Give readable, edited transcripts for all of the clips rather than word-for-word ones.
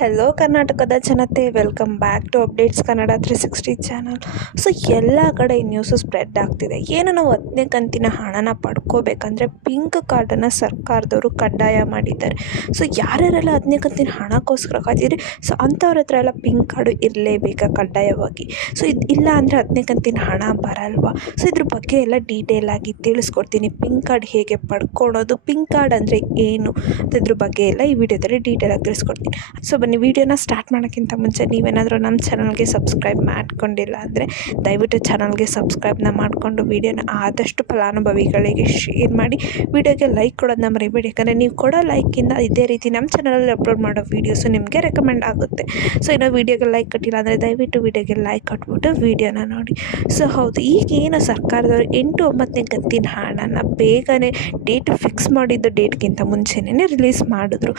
Hello ಕರ್ನಾಟಕದ ಜನತೆ, welcome back to updates Kannada 360 channel. So ಎಲ್ಲ ಕಡೆ ಈ ನ್ಯೂಸು ಸ್ಪ್ರೆಡ್ ಆಗ್ತಿದೆ. ಏನು ನಾವು 10ನೇ ಕಂತಿನ ಹಣನ ಪಡ್ಕೋಬೇಕಂದ್ರೆ ಪಿಂಕ್ ಕಾರ್ಡನ್ನು ಸರ್ಕಾರದವರು ಕಡ್ಡಾಯ ಮಾಡಿದ್ದಾರೆ. ಸೊ ಯಾರ್ಯಾರೆಲ್ಲ 10ನೇ ಕಂತಿನ ಹಣಕ್ಕೋಸ್ಕರ ಕಾಯ್ತಿದ್ರಿ, ಸೊ ಅಂಥವ್ರ ಹತ್ರ ಎಲ್ಲ ಪಿಂಕ್ ಕಾರ್ಡು ಇರಲೇಬೇಕಾ ಕಡ್ಡಾಯವಾಗಿ. ಸೊ ಇದು ಇಲ್ಲ ಅಂದರೆ 10ನೇ ಕಂತಿನ ಹಣ ಬರಲ್ವಾ. ಸೊ ಇದ್ರ ಬಗ್ಗೆ ಎಲ್ಲ ಡೀಟೇಲ್ ಆಗಿ ತಿಳಿಸ್ಕೊಡ್ತೀನಿ. ಪಿಂಕ್ ಕಾರ್ಡ್ ಹೇಗೆ ಪಡ್ಕೊಳೋದು, ಪಿಂಕ್ ಕಾರ್ಡ್ ಅಂದರೆ ಏನು ಇದ್ರ ಬಗ್ಗೆ ಎಲ್ಲ ಈ ವಿಡಿಯೋದಲ್ಲಿ ಡೀಟೇಲ್ ಆಗಿ ತಿಳಿಸ್ಕೊಡ್ತೀನಿ. ಸೊ ಬನ್ನಿ, ವಿಡಿಯೋನ ಸ್ಟಾರ್ಟ್ ಮಾಡೋಕ್ಕಿಂತ ಮುಂಚೆ ನೀವೇನಾದರೂ ನಮ್ಮ ಚಾನಲ್ಗೆ ಸಬ್ಸ್ಕ್ರೈಬ್ ಮಾಡ್ಕೊಂಡಿಲ್ಲ ಅಂದರೆ ದಯವಿಟ್ಟು ಚಾನಲ್ಗೆ ಸಬ್ಸ್ಕ್ರೈಬ್ನ ಮಾಡಿಕೊಂಡು ವಿಡಿಯೋನ ಆದಷ್ಟು ಫಲಾನುಭವಿಗಳಿಗೆ ಶೇರ್ ಮಾಡಿ. ವಿಡಿಯೋಗೆ ಲೈಕ್ ಕೊಡೋದನ್ನ ಮರಿಬೇಡಿ, ಯಾಕಂದರೆ ನೀವು ಕೊಡೋ ಲೈಕಿಂದ ಇದೇ ರೀತಿ ನಮ್ಮ ಚಾನಲಲ್ಲಿ ಅಪ್ಲೋಡ್ ಮಾಡೋ ವೀಡಿಯೋಸು ನಿಮಗೆ ರೆಕಮೆಂಡ್ ಆಗುತ್ತೆ. ಸೊ ಇನ್ನು ವಿಡಿಯೋಗೆ ಲೈಕ್ ಕೊಟ್ಟಿಲ್ಲ ಅಂದರೆ ದಯವಿಟ್ಟು ವಿಡಿಯೋಗೆ ಲೈಕ್ ಕೊಟ್ಬಿಟ್ಟು ವಿಡಿಯೋನ ನೋಡಿ. ಸೊ ಹೌದು, ಈಗೇನು ಸರ್ಕಾರದವರು 8-9ನೇ ಕಂತಿನ ಹಣನ ಬೇಗನೆ ಡೇಟ್ ಫಿಕ್ಸ್ ಮಾಡಿದ್ದ ಡೇಟ್ಗಿಂತ ಮುಂಚೆನೇ ರಿಲೀಸ್ ಮಾಡಿದ್ರು.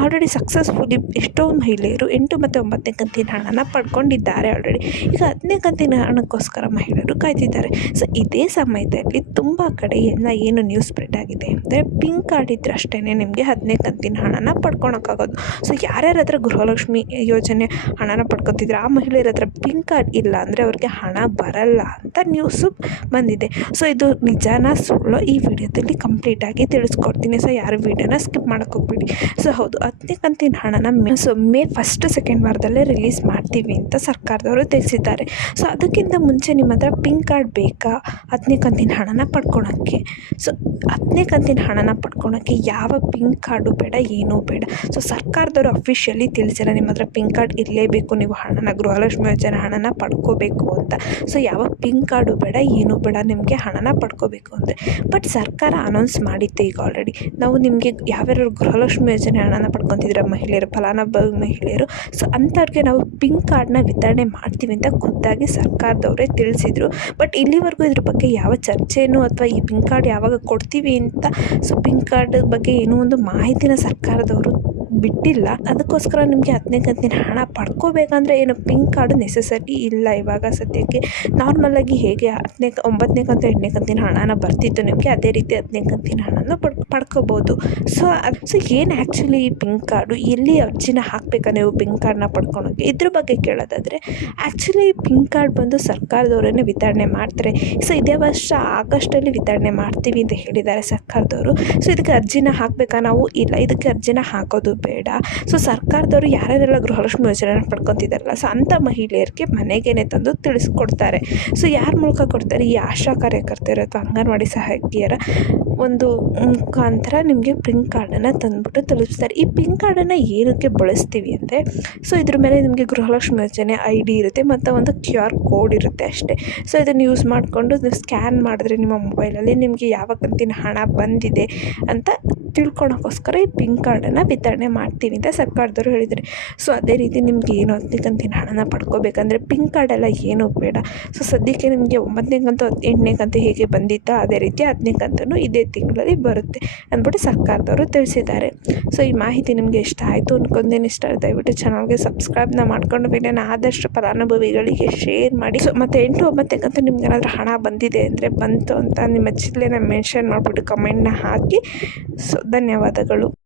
ಆಲ್ರೆಡಿ ಸಕ್ಸಸ್ಫುಲಿ ಎಷ್ಟೋ ಮಹಿಳೆಯರು 8 ಮತ್ತು 9ನೇ ಕಂತಿನ ಹಣನ ಪಡ್ಕೊಂಡಿದ್ದಾರೆ ಆಲ್ರೆಡಿ. ಈಗ 10ನೇ ಕಂತಿನ ಹಣಕ್ಕೋಸ್ಕರ ಮಹಿಳೆಯರು ಕಾಯ್ತಿದ್ದಾರೆ. ಸೊ ಇದೇ ಸಮಯದಲ್ಲಿ ತುಂಬ ಕಡೆ ಏನು ನ್ಯೂಸ್ ಸ್ಪ್ರೆಡ್ ಆಗಿದೆ ಅಂದರೆ ಪಿಂಕ್ ಕಾರ್ಡ್ ಇದ್ರೆ ಅಷ್ಟೇ ನಿಮಗೆ 10ನೇ ಕಂತಿನ ಹಣನ ಪಡ್ಕೊಳಕ್ಕಾಗೋದು. ಸೊ ಯಾರ್ಯಾರ ಹತ್ರ ಗೃಹಲಕ್ಷ್ಮಿ ಯೋಜನೆ ಹಣನ ಪಡ್ಕೊತಿದ್ರೆ ಆ ಮಹಿಳೆಯರ ಹತ್ರ ಪಿಂಕ್ ಕಾರ್ಡ್ ಇಲ್ಲ ಅಂದರೆ ಅವ್ರಿಗೆ ಹಣ ಬರಲ್ಲ ಅಂತ ನ್ಯೂಸು ಬಂದಿದೆ. ಸೊ ಇದು ನಿಜಾನ ಸುಳ್ಳು ಈ ವಿಡಿಯೋದಲ್ಲಿ ಕಂಪ್ಲೀಟಾಗಿ ತಿಳಿಸ್ಕೊಡ್ತೀನಿ. ಸೊ ಯಾರು ವಿಡಿಯೋನ ಸ್ಕಿಪ್ ಮಾಡೋಕ್ಕೋಗ್ಬೇಡಿ. ಸೊ ಹೌದು, 10ನೇ ಕಂತಿನ ಹಣನ ಮೇ 1st 2nd ವಾರದಲ್ಲೇ ರಿಲೀಸ್ ಮಾಡ್ತೀವಿ ಅಂತ ಸರ್ಕಾರದವರು ತಿಳಿಸಿದ್ದಾರೆ. ಸೊ ಅದಕ್ಕಿಂತ ಮುಂಚೆ ನಿಮ್ಮ ಹತ್ರ ಪಿಂಕ್ ಕಾರ್ಡ್ ಬೇಕಾ 10ನೇ ಕಂತಿನ ಹಣನ ಪಡ್ಕೊಳಕ್ಕೆ? ಸೊ 10ನೇ ಕಂತಿನ ಹಣನ ಪಡ್ಕೊಳಕ್ಕೆ ಯಾವ ಪಿಂಕ್ ಕಾರ್ಡು ಬೇಡ, ಏನೂ ಬೇಡ. ಸೊ ಸರ್ಕಾರದವರು ಅಫಿಷಿಯಲಿ ತಿಳಿಸಿಲ್ಲ ನಿಮ್ಮ ಹತ್ರ ಪಿಂಕ್ ಕಾರ್ಡ್ ಇರಲೇಬೇಕು, ನೀವು ಹಣನ ಗೃಹಲಕ್ಷ್ಮಿ ಯೋಜನೆ ಹಣನ ಪಡ್ಕೋಬೇಕು ಅಂತ. ಸೊ ಯಾವ ಪಿಂಕ್ ಕಾರ್ಡು ಬೇಡ, ಏನೂ ಬೇಡ, ನಿಮಗೆ ಹಣನ ಪಡ್ಕೋಬೇಕು ಅಂದರೆ. ಬಟ್ ಸರ್ಕಾರ ಅನೌನ್ಸ್ ಮಾಡಿತ್ತು ಈಗ ಆಲ್ರೆಡಿ. ನಾವು ನಿಮಗೆ ಯಾವ್ಯಾರು ಗೃಹಲಕ್ಷ್ಮಿ ಯೋಜನೆ ಹಣನ ಪಡ್ಕೊತಿದ್ರೆ ಮಹಿಳೆಯರು, ಫಲಾನುಭವಿ ಮಹಿಳೆಯರು, ಸೊ ಅಂಥವ್ರಿಗೆ ನಾವು ಪಿಂಕ್ ಕಾರ್ಡನ್ನ ವಿತರಣೆ ಮಾಡ್ತೀವಿ ಅಂತ ಖುದ್ದಾಗಿ ಸರ್ಕಾರದವರೇ ತಿಳಿಸಿದರು. ಬಟ್ ಇಲ್ಲಿವರೆಗೂ ಇದ್ರ ಬಗ್ಗೆ ಯಾವ ಚರ್ಚೆನೂ ಅಥವಾ ಈ ಪಿಂಕ್ ಕಾರ್ಡ್ ಯಾವಾಗ ಕೊಡ್ತೀವಿ ಅಂತ ಸೊ ಪಿಂಕ್ ಕಾರ್ಡ್ ಬಗ್ಗೆ ಏನೋ ಒಂದು ಮಾಹಿತಿನ ಸರ್ಕಾರದವರು ಬಿಟ್ಟಿಲ್ಲ. ಅದಕ್ಕೋಸ್ಕರ ನಿಮಗೆ 10ನೇ ಕಂತಿನ ಹಣ ಪಡ್ಕೋಬೇಕಂದ್ರೆ ಏನು ಪಿಂಕ್ ಕಾರ್ಡು ನೆಸೆಸರಿ ಇಲ್ಲ ಇವಾಗ ಸದ್ಯಕ್ಕೆ. ನಾರ್ಮಲಾಗಿ ಹೇಗೆ 9ನೇ ಕಂತು 8ನೇ ಕಂತಿನ ಹಣನ ಬರ್ತಿತ್ತು ನಿಮಗೆ, ಅದೇ ರೀತಿ 10ನೇ ಕಂತಿನ ಹಣನ ಪಡ್ಕೋಬೋದು. ಸೊ ಏನು ಆ್ಯಕ್ಚುಲಿ ಈ ಪಿಂಕ್ ಕಾರ್ಡು, ಎಲ್ಲಿ ಅರ್ಜಿನ ಹಾಕಬೇಕಾ ನೀವು ಪಿಂಕ್ ಕಾರ್ಡನ್ನ ಪಡ್ಕೊಳೋಕ್ಕೆ, ಇದ್ರ ಬಗ್ಗೆ ಕೇಳೋದಾದರೆ ಆ್ಯಕ್ಚುಲಿ ಪಿಂಕ್ ಕಾರ್ಡ್ ಬಂದು ಸರ್ಕಾರದವರೇ ವಿತರಣೆ ಮಾಡ್ತಾರೆ. ಸೊ ಇದೇ ವರ್ಷ ಆಗಸ್ಟಲ್ಲಿ ವಿತರಣೆ ಮಾಡ್ತೀವಿ ಅಂತ ಹೇಳಿದ್ದಾರೆ ಸರ್ಕಾರದವರು. ಸೊ ಇದಕ್ಕೆ ಅರ್ಜಿನ ಹಾಕಬೇಕಾ ನಾವು? ಇಲ್ಲ, ಇದಕ್ಕೆ ಅರ್ಜಿನ ಹಾಕೋದು ಬೇಡ. ಸೊ ಸರ್ಕಾರದವರು ಯಾರ್ಯಾರೆಲ್ಲ ಗೃಹಲಕ್ಷ್ಮಿ ಯೋಜನೆನ ಪಡ್ಕೊತಿದ್ದಾರಲ್ಲ, ಸೊ ಅಂಥ ಮಹಿಳೆಯರಿಗೆ ಮನೆಗೇನೆ ತಂದು ತಿಳಿಸ್ಕೊಡ್ತಾರೆ. ಸೊ ಯಾರ ಮೂಲಕ ಕೊಡ್ತಾರೆ? ಈ ಆಶಾ ಕಾರ್ಯಕರ್ತರು ಅಥವಾ ಅಂಗನವಾಡಿ ಸಹಾಯಕಿಯರ ಒಂದು ಮುಖಾಂತರ ನಿಮಗೆ ಪಿಂಕ್ ಕಾರ್ಡನ್ನು ತಂದುಬಿಟ್ಟು ತಲುಪಿಸ್ತಾರೆ. ಈ ಪಿಂಕ್ ಕಾರ್ಡನ್ನು ಏನಕ್ಕೆ ಬಳಸ್ತೀವಿ ಅಂದರೆ, ಸೊ ಇದ್ರ ಮೇಲೆ ನಿಮಗೆ ಗೃಹಲಕ್ಷ್ಮಿ ಯೋಜನೆ ID ಇರುತ್ತೆ ಮತ್ತು ಒಂದು QR ಕೋಡ್ ಇರುತ್ತೆ ಅಷ್ಟೇ. ಸೊ ಇದನ್ನು ಯೂಸ್ ಮಾಡಿಕೊಂಡು ನೀವು ಸ್ಕ್ಯಾನ್ ಮಾಡಿದ್ರೆ ನಿಮ್ಮ ಮೊಬೈಲಲ್ಲಿ ನಿಮಗೆ ಯಾವ ಕಂತಿನ ಹಣ ಬಂದಿದೆ ಅಂತ ತಿಳ್ಕೊಳಕ್ಕೋಸ್ಕರ ಈ ಪಿಂಕ್ ಕಾರ್ಡನ್ನು ವಿತರಣೆ ಮಾಡ್ತೀವಿ ಅಂತ ಸರ್ಕಾರದವರು ಹೇಳಿದ್ದಾರೆ. ಸೊ ಅದೇ ರೀತಿ ನಿಮಗೆ ಏನು 10ನೇ ಕಂತಿನ ಹಣನ ಪಡ್ಕೋಬೇಕಂದ್ರೆ ಪಿಂಕ್ ಕಾರ್ಡೆಲ್ಲ ಏನೂ ಬೇಡ. ಸೊ ಸದ್ಯಕ್ಕೆ ನಿಮಗೆ 9ನೇ ಕಂತು 8ನೇ ಕಂತು ಹೇಗೆ ಬಂದಿತ್ತೋ ಅದೇ ರೀತಿ 10ನೇ ಕಂತೂ ಇದೇ ತಿಂಗಳಲ್ಲಿ ಬರುತ್ತೆ ಅಂದ್ಬಿಟ್ಟು ಸರ್ಕಾರದವರು ತಿಳಿಸಿದ್ದಾರೆ. ಸೊ ಈ ಮಾಹಿತಿ ನಿಮಗೆ ಇಷ್ಟ ಆಯಿತು ಅನ್ಕೊಂಡೇನು ಇಷ್ಟ, ದಯವಿಟ್ಟು ಚಾನಲ್ಗೆ ಸಬ್ಸ್ಕ್ರೈಬ್ನ ಮಾಡ್ಕೊಂಡು ವಿಡಿಯೋನ ಆದಷ್ಟು ಫಲಾನುಭವಿಗಳಿಗೆ ಶೇರ್ ಮಾಡಿ. ಸೊ ಮತ್ತು 8-9ನೇ ಕಂತು ನಿಮ್ಗೆ ಏನಾದರೂ ಹಣ ಬಂದಿದೆ ಅಂದರೆ ಬಂತು ಅಂತ ನಿಮ್ಮ ಜಿಲ್ಲೆನ ಮೆನ್ಷನ್ ಮಾಡಿಬಿಟ್ಟು ಕಮೆಂಟ್ನ ಹಾಕಿ. ಸೊ ಧನ್ಯವಾದಗಳು.